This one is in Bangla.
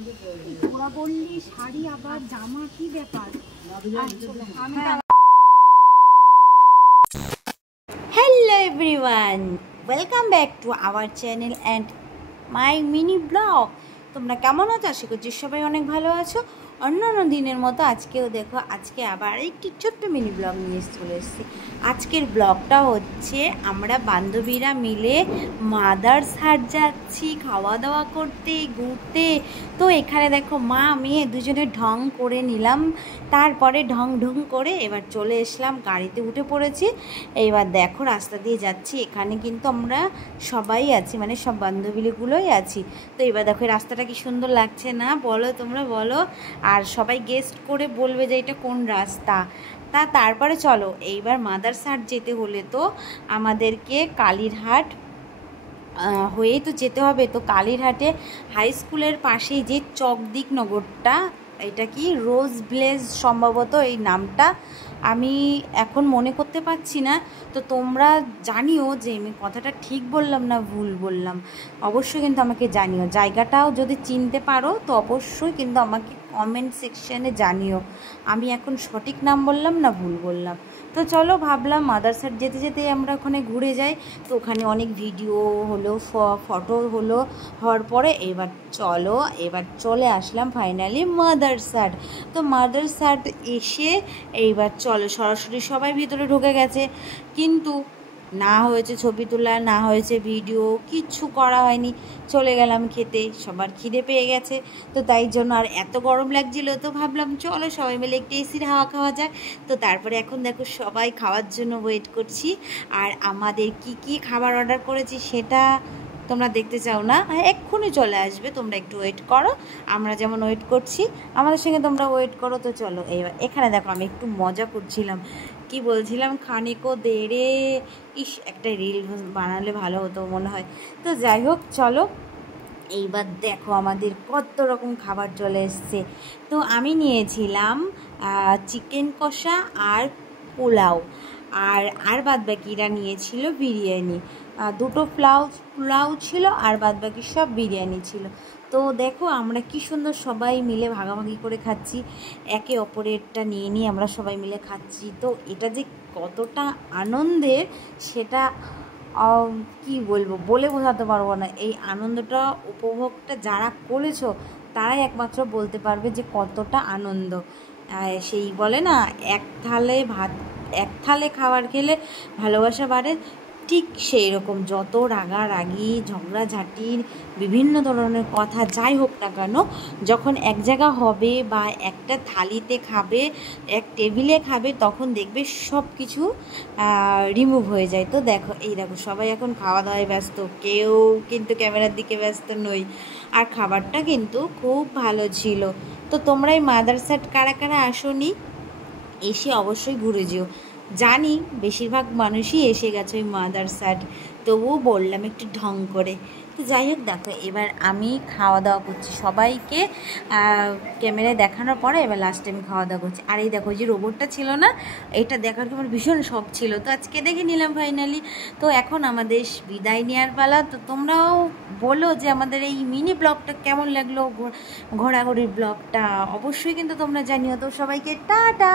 তোরা বললি শাড়ি আবার জামা কি ব্যাপার? Hello everyone, welcome back to our channel and my mini blog. তোমরা কেমন আছো? আশা করছি সবাই অনেক ভালো আছো। অন্যান্য দিনের মতো আজকেও দেখো, আজকে আবার একটি ছোট্ট মিনি ব্লগ নিয়ে চলে এসেছি। আজকের ব্লগটা হচ্ছে আমরা বান্ধবীরা মিলে মাদার্স হাট যাচ্ছি খাওয়া দাওয়া করতে, ঘুরতে। তো এখানে দেখো মা মেয়ে দুজনে ঢং করে নিলাম, তারপরে ঢং ঢং করে এবার চলে এসলাম, গাড়িতে উঠে পড়েছি। এইবার দেখো রাস্তা দিয়ে যাচ্ছি, এখানে কিন্তু আমরা সবাই আছি, মানে সব বান্ধবীগুলোই আছি। তো এবার দেখো রাস্তাটা কি সুন্দর লাগছে না বলো, তোমরা বলো। আর সবাই গেস্ট করে বলবে যে এটা কোন রাস্তা। তারপরে চলো এইবার মাদার্স হাট যেতে হলে তো আমাদেরকে কালীরহাট হয়েই তো যেতে হবে। তো কালীরহাটে হাই স্কুলের পাশেই যে চকদিক নগরটা, এটা কি রোজ ভিলেজ সম্ভবত এই নামটা, আমি এখন মনে করতে পারছি না। তো তোমরা জানিও যে আমি কথাটা ঠিক বললাম না ভুল বললাম, অবশ্যই কিন্তু আমাকে জানিও। জায়গাটাও যদি চিনতে পারো তো অবশ্যই কিন্তু আমাকে কমেন্ট সেকশানে জানিও আমি এখন সঠিক নাম বললাম না ভুল বললাম। তো চলো ভাবলাম মাদার্স হাট যেতে যেতে আমরা ওখানে ঘুরে যাই। তো ওখানে অনেক ভিডিও হলো, ফটো হলো, হওয়ার পরে এবার চলে আসলাম ফাইনালি মাদার্স হাট। তো মাদার্স হাট এসে এইবার চলো সরাসরি সবাই ভিতরে ঢুকে গেছে, কিন্তু না হয়েছে ছবি তোলা, না হয়েছে ভিডিও, কিচ্ছু করা হয়নি। চলে গেলাম খেতে, সবার খিদে পেয়ে গেছে। তো তাই জন্য আর এত গরম লাগছিল, তো ভাবলাম চলো সবাই মিলে একটু এসির হাওয়া খাওয়া যায়। তো তারপরে এখন দেখো সবাই খাওয়ার জন্য ওয়েট করছি। আর আমাদের কি খাবার অর্ডার করেছি সেটা তোমরা দেখতে চাও না, এক্ষুনি চলে আসবে, তোমরা একটু ওয়েট করো। আমরা যেমন ওয়েট করছি আমাদের সঙ্গে তোমরা ওয়েট করো। তো চলো এইবার এখানে দেখো আমি একটু মজা করছিলাম, কি বলছিলাম, খানিকো দেরে একটা রিল বানালে ভালো হতো মনে হয়। তো যাই হোক চলো এইবার দেখো আমাদের কত রকম খাবার চলে এসছে। তো আমি নিয়েছিলাম চিকেন কষা আর পোলাও, আর বাদ বাকিরা নিয়েছিল বিরিয়ানি। দুটো পোলাও ছিল আর বাদ বাকি সব বিরিয়ানি ছিল। তো দেখো আমরা কি সুন্দর সবাই মিলে ভাগাভাগি করে খাচ্ছি, একে অপরেরটা নিয়ে আমরা সবাই মিলে খাচ্ছি। তো এটা যে কতটা আনন্দের সেটা কি বলবো, বলে বোঝাতে পারবো না। এই আনন্দটা উপভোগটা যারা করেছো তারাই একমাত্র বলতে পারবে যে কতটা আনন্দ। সেই বলে না, এক থালে খাবার খেলে ভালোবাসা বাড়ে, ঠিক সেই রকম যত রাগারাগি ঝগড়াঝাটির বিভিন্ন ধরনের কথা যাই হোক না কেন, যখন এক জায়গা হবে বা একটা থালিতে খাবে, এক টেবিলে খাবে, তখন দেখবে সব কিছু রিমুভ হয়ে যায়। তো দেখো সবাই এখন খাওয়া দাওয়ায় ব্যস্ত, কেউ কিন্তু ক্যামেরার দিকে ব্যস্ত নই। আর খাবারটা কিন্তু খুব ভালো ছিল। তো তোমরা এই মাদার্স হাট কারা কারা আসোনি, এসে অবশ্যই ঘুরে যেও। জানি বেশিরভাগ মানুষই এসে গেছে ওই মাদার্স হাট, তবুও বললাম একটু ঢং করে। তো যাই হোক দেখো এবার আমি খাওয়া দাওয়া করছি, সবাইকে ক্যামেরায় দেখানোর পরে এবার লাস্টে আমি খাওয়া দাওয়া করছি। আর এই দেখো যে রোবটটা ছিল না, এটা দেখার কি আমার ভীষণ শখ ছিল, তো আজকে দেখে নিলাম ফাইনালি। তো এখন আমাদের বিদায় নেওয়ার পালা। তো তোমরাও বলো যে আমাদের এই মিনি ব্লগটা কেমন লাগলো, ঘোরাঘুরির ব্লগটা অবশ্যই কিন্তু তোমরা জানিও। তো সবাইকে টাটা।